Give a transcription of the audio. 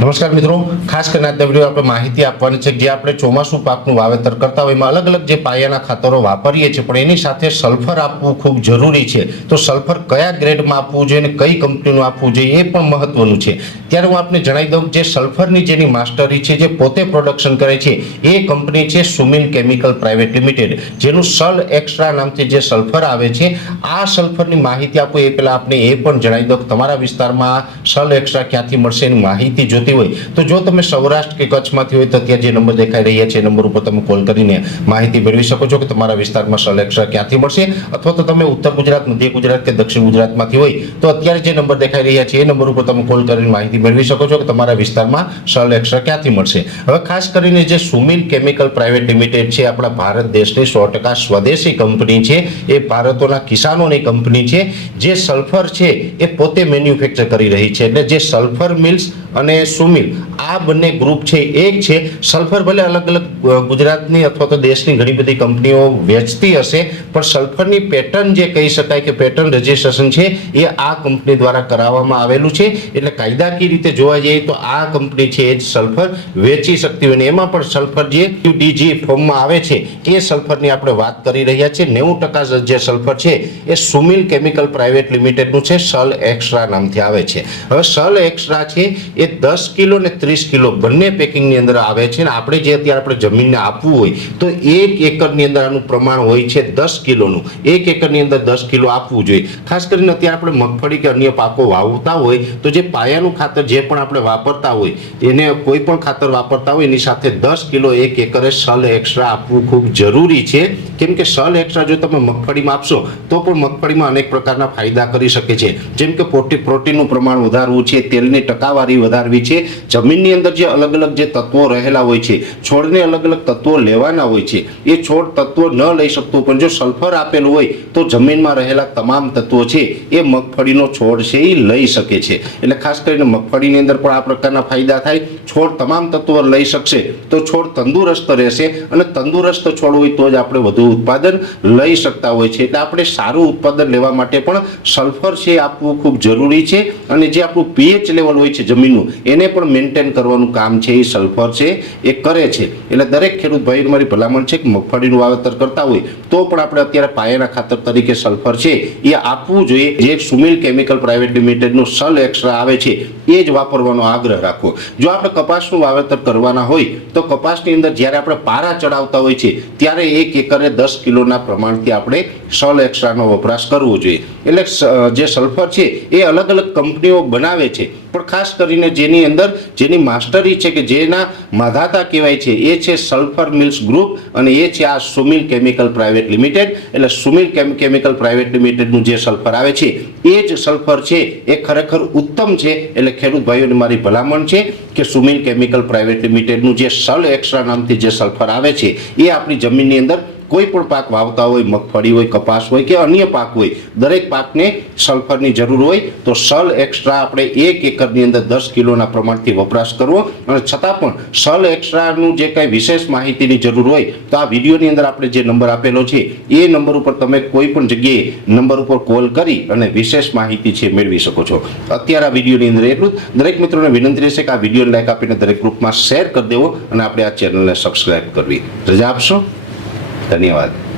નમસ્કાર મિત્રો, ખાસ કરીને આજના વિડીયો આપણે માહિતી આપવાની છે જે આપણે ચોમાસું પાકનું વાવેતર કરતા હોય એમાં અલગ અલગ જે પાયાના ખાતરો વાપરીએ છીએ, પણ એની સાથે સલ્ફર આપવું ખૂબ જરૂરી છે. તો સલ્ફર કયા ગ્રેડમાં આપવું જોઈએ અને કઈ કંપનીનું આપવું જોઈએ એ પણ મહત્વનું છે. ત્યારે હું આપને જણાવી દઉં, જે સલ્ફરની જેની માસ્ટરી છે, જે પોતે પ્રોડક્શન કરે છે, એ કંપની છે સુમિલ કેમિકલ પ્રાઇવેટ લિમિટેડ, જેનું સલ એક્સ્ટ્રા નામથી જે સલ્ફર આવે છે. આ સલ્ફરની માહિતી આપું એ પહેલા આપણે એ પણ જણાવી દઉં કે તમારા વિસ્તારમાં સલ એક્સ્ટ્રા ક્યાંથી મળશે એની માહિતી જોતી હોય તો જો તમે સૌરાષ્ટ્ર કે કચ્છમાંથી હોય તો ત્યાં જે નંબર દેખાઈ રહ્યા છે એ નંબર ઉપર તમે કોલ કરીને માહિતી મેળવી શકો છો કે તમારા વિસ્તારમાં સલ એક્સ્ટ્રા ક્યાંથી મળશે. અથવા તો તમે ઉત્તર ગુજરાત, મધ્ય ગુજરાત કે દક્ષિણ ગુજરાતમાંથી હોય તો અત્યારે જે નંબર દેખાઈ રહ્યા છે એ નંબર ઉપર તમે કોલ કરીને માહિતી મેળવી શકો છો કે તમારા વિસ્તારમાં સલ એક્સ્ટ્રા ક્યાંથી મળશે. હવે ખાસ કરીને જે સુમિલ કેમિકલ પ્રાઇવેટ લિમિટેડ છે, આપણા ભારત દેશની 100% સ્વદેશી કંપની છે. એ ભારતના કિસાનોની કંપની છે. જે સલ્ફર છે એ પોતે મેન્યુફેક્ચર કરી રહી છે. એટલે જે સલ્ફર મિલ્સ અને સુમિલ આ બંને ગ્રુપ છે એક છે. સલ્ફર ભલે અલગ અલગ ગુજરાતની અથવા તો દેશની ઘણી બધી કંપનીઓ વેચતી હશે, પણ સલ્ફરની પેટર્ન જે કહી શકાય કે પેટર્ન રજિસ્ટ્રેશન છે એ આ કંપની દ્વારા કરાવવામાં આવેલું છે. એટલે કાયદાકીય રીતે જોવા જઈએ તો આ કંપની છે એ જ સલ્ફર વેચી શકતી હોય. એમાં પણ સલ્ફર જે ડીજી ફોર્મમાં આવે છે એ સલ્ફરની આપણે વાત કરી રહ્યા છીએ. 90% જે સલ્ફર છે એ સુમિલ કેમિકલ પ્રાઇવેટ લિમિટેડનું છે, સલ એક્સ્ટ્રા નામથી આવે છે. હવે સલ એક્સ્ટ્રા છે એ 10 કિલો ને 30 કિલો બંને પેકિંગની અંદર આવે છે. અને આપણે જે અત્યારે આપણે જમીનને આપવું હોય તો 1 એકરની અંદર આનું પ્રમાણ હોય છે 10 કિલોનું. 1 એકરની અંદર 10 કિલો આપવું જોઈએ. ખાસ કરીને અત્યારે આપણે મગફળી કે અન્ય પાકો વાવતા હોય તો જે પાયાનું ખાતર જે પણ આપણે વાપરતા હોય, એને કોઈ પણ ખાતર વાપરતા હોય એની સાથે 10 કિલો 1 એકરે સલ એક્સ્ટ્રા આપવું ખૂબ જરૂરી છે. કેમ કે સલ એક્સ્ટ્રા જો તમે મગફળીમાં આપશો તો પણ મગફળીમાં અનેક પ્રકારના ફાયદા કરી શકે છે. જેમ કે પ્રોટીનનું પ્રમાણ વધારવું છે, તેલની ટકાવારી વધારવી છે, જમીનની અંદર જે અલગ અલગ જે તત્વો રહેલા હોય છે, છોડને અલગ અલગ તત્વો લેવાના હોય છે, એ છોડ તત્વો ન લઈ શકતો પણ જો સલ્ફર આપેલું હોય તો જમીનમાં રહેલા તમામ તત્વો છે એ મગફળીનો છોડ છે એ લઈ શકે છે. એટલે ખાસ કરીને મગફળીની અંદર પણ આ પ્રકારના ફાયદા થાય. છોડ તમામ તત્વો લઈ શકશે તો છોડ તંદુરસ્ત રહેશે, અને તંદુરસ્ત છોડ હોય તો જ આપણે વધુ ઉત્પાદન લઈ શકતા હોય છે. એટલે આપણે સારું ઉત્પાદન લેવા માટે પણ સલ્ફર છે આપવું ખૂબ જરૂરી છે. અને જે આપણું પીએચ લેવલ હોય છે જમીનનું, એને પણ મેન્ટેન કરવાનું કામ છે એ સલ્ફર છે એ કરે છે. એટલે દરેક ખેડૂત ભાઈ મારી ભલામણ છે કે મગફળીનું વાવેતર કરતા હોય તો પણ આપણે અત્યારે પાયાના ખાતર તરીકે સલ્ફર છે એ આપવું જોઈએ. જે સુમિલ કેમિકલ પ્રાઇવેટ લિમિટેડનું સલ એક્સ્ટ્રા આવે છે એ જ વાપરવાનો આગ્રહ રાખવો. જો આપણે કપાસનું વાવેતર કરવાના હોય તો કપાસની અંદર જ્યારે આપણે પારા ચડાવતા હોય છે ત્યારે 1 એકરે 10 કિલોના પ્રમાણથી આપણે સલ એક્સ્ટ્રાનો વપરાશ કરવો જોઈએ. એટલે જે સલ્ફર છે એ અલગ અલગ કંપનીઓ બનાવે છે, પણ ખાસ કરીને જેની અંદર જેની માસ્ટરી છે કે જેના માધાતા કહેવાય છે એ છે સલ્ફર મિલ્સ ગ્રુપ, અને એ છે આ સુમિલ કેમિકલ પ્રાઇવેટ લિમિટેડ. એટલે સુમિલ કેમિકલ પ્રાઇવેટ લિમિટેડનું જે સલ્ફર આવે છે એ જ સલ્ફર છે એ ખરેખર ઉત્તમ છે. એટલે ખેડૂત ભાઈઓને મારી ભલામણ છે કે સુમિલ કેમિકલ પ્રાઇવેટ લિમિટેડનું જે સલ એક્સ્ટ્રા નામથી જે સલ્ફર આવે છે એ આપણી જમીનની અંદર કોઈ પણ પાક વાવતા હોય, મગફળી હોય, કપાસ હોય કે અન્ય પાક હોય, દરેક પાકને સલ્ફરની જરૂર હોય. તો સલ એક્સ્ટ્રા આપણે 1 એકરની અંદર 10 કિલોના પ્રમાણથી વપરાશ કરવો. અને છતાં પણ સલ એક્સ્ટ્રાનું જે કાંઈ વિશેષ માહિતીની જરૂર હોય તો આ વિડીયોની અંદર આપણે જે નંબર આપેલો છે એ નંબર ઉપર તમે કોઈ પણ જગ્યાએ નંબર ઉપર કોલ કરી અને વિશેષ માહિતી છે મેળવી શકો છો. અત્યારે આ વિડીયોની અંદર એટલું જ. દરેક મિત્રોને વિનંતી રહેશે કે આ વિડીયોને લાઈક આપીને દરેક ગ્રુપમાં શેર કરી દેવો અને આપણે આ ચેનલને સબસ્ક્રાઈબ કરવી. રજા આપશો. ધન્યવાદ.